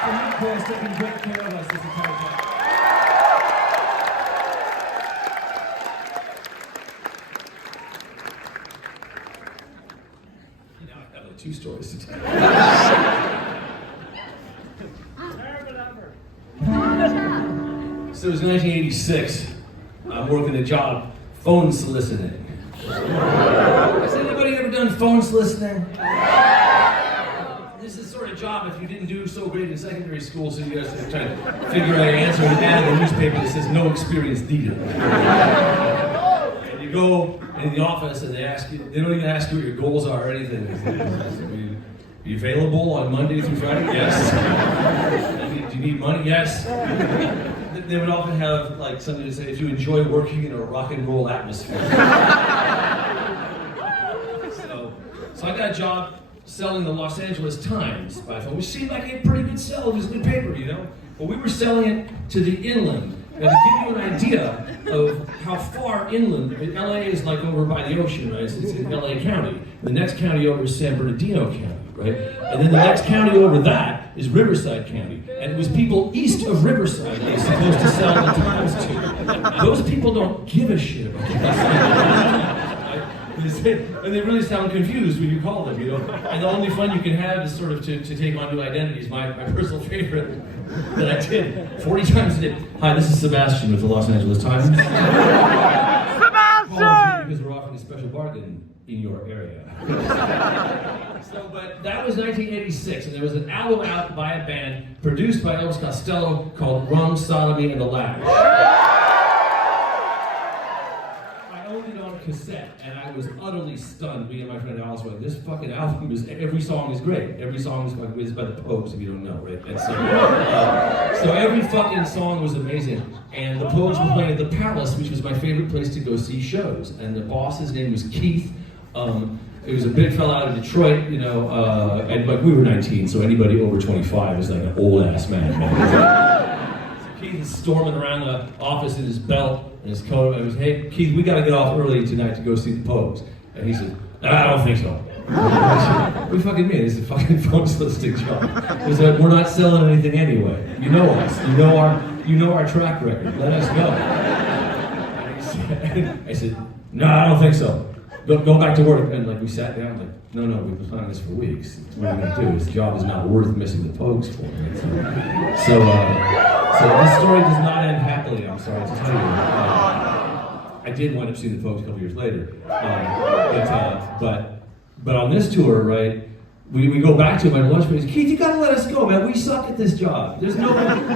For you, Chris, taking great care of us this entire time. Now I have like 2 stories to tell. So it was 1986. I'm working a job phone soliciting. Has anybody ever done phone soliciting? This is the sort of job if you didn't do so great in secondary school, so you guys are trying to figure out an answer and add in the newspaper that says no experience needed. And you go in the office and they don't even ask you what your goals are or anything. Are you available on Monday through Friday? Yes. Do you need money? Yes. They would often have like something to say, if you enjoy working in a rock and roll atmosphere. So I got a job selling the Los Angeles Times by phone, which seemed like a pretty good sell. It was a good paper, you know? But we were selling it to the inland. And to give you an idea of how far inland, I mean, LA is like over by the ocean, right? It's in LA County. The next county over is San Bernardino County, right? And then the next county over that is Riverside County. And it was people east of Riverside that was supposed to sell the Times to. Those people don't give a shit about this. And they really sound confused when you call them, you know. And the only fun you can have is sort of to take on new identities. My personal favorite that I did 40 times a day. Hi, this is Sebastian with the Los Angeles Times. Sebastian! Because we're offering a special bargain in your area. But that was 1986, and there was an album out by a band produced by Elvis Costello called Rum, Sodomy, and the Lash. I owned it on cassette, and I was utterly stunned. Me and my friend Alice were like, this fucking album is, every song is great. Every song is by the Pogues, if you don't know, right? And so every fucking song was amazing. And the Pogues were playing at the Palace, which was my favorite place to go see shows. And the boss's name was Keith. It was a big fella out of Detroit, you know, and like we were 19, so anybody over 25 is like an old ass man. So Keith is storming around the office in his belt and his coat, and I was, hey, Keith, we gotta get off early tonight to go see the Pogues. And he said, I don't think so. What do you fucking mean? It's a fucking phone soliciting job. He said, we're not selling anything anyway. You know us. You know our track record. Let us go. And I said, no, I don't think so. Go back to work. And like we sat down, like, no, we've been planning this for weeks. What are we gonna do? This job is not worth missing the Pogues for. Right? So this story does not end happily, I'm sorry to tell you. I did wind up seeing the Pogues a couple years later. But on this tour, right, we go back to him at lunch break. Keith, you gotta let us go, man. We suck at this job. There's no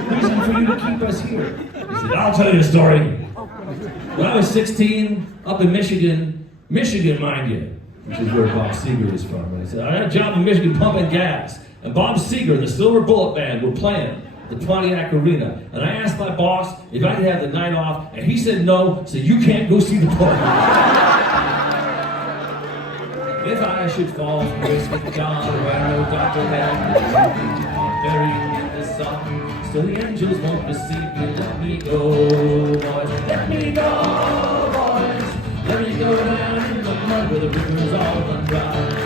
reason for you to keep us here. He said, I'll tell you a story. When I was 16, up in Michigan, mind you, which is where Bob Seger is from. And he said, I had a job in Michigan pumping gas. And Bob Seger, the Silver Bullet Band, were playing the Pontiac Arena. And I asked my boss if I could have the night off, and he said no, so you can't go see the Pogues. If I should fall from grace with God, where no doctor had buried in the sun, still the angels won't receive me. Let me go, boys. Let me go, boys. Let me go down in the mud where the river's all run dry.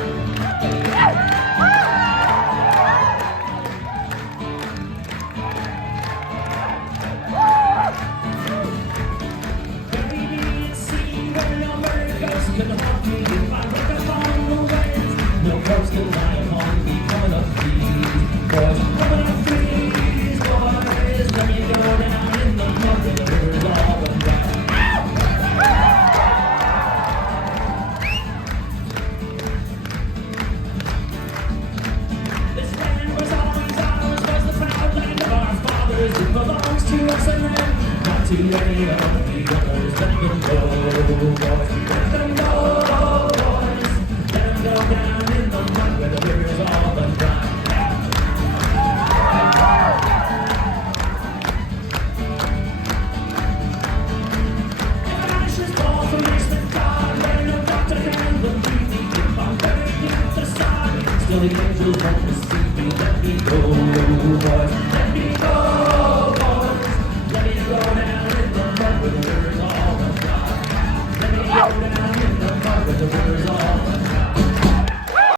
Cause I am hungry, coming up trees, boys, coming up trees, boys. Let me go down in the mud where the river's all run dry. This land was always ours, was the proud land of our fathers. It belongs to us and them, not to any of the others. Let them go, boys, let them go, boys. Let them go down where the river's all but dry. If ashes fall from basement God, where no doctor can believe me, if I'm buried at the side, still the angels won't receive me. Let me go, boys. Let me go, boys. Let me go down in the mud where the river's all but dry. Let me go down in the mud where the river's all but dry.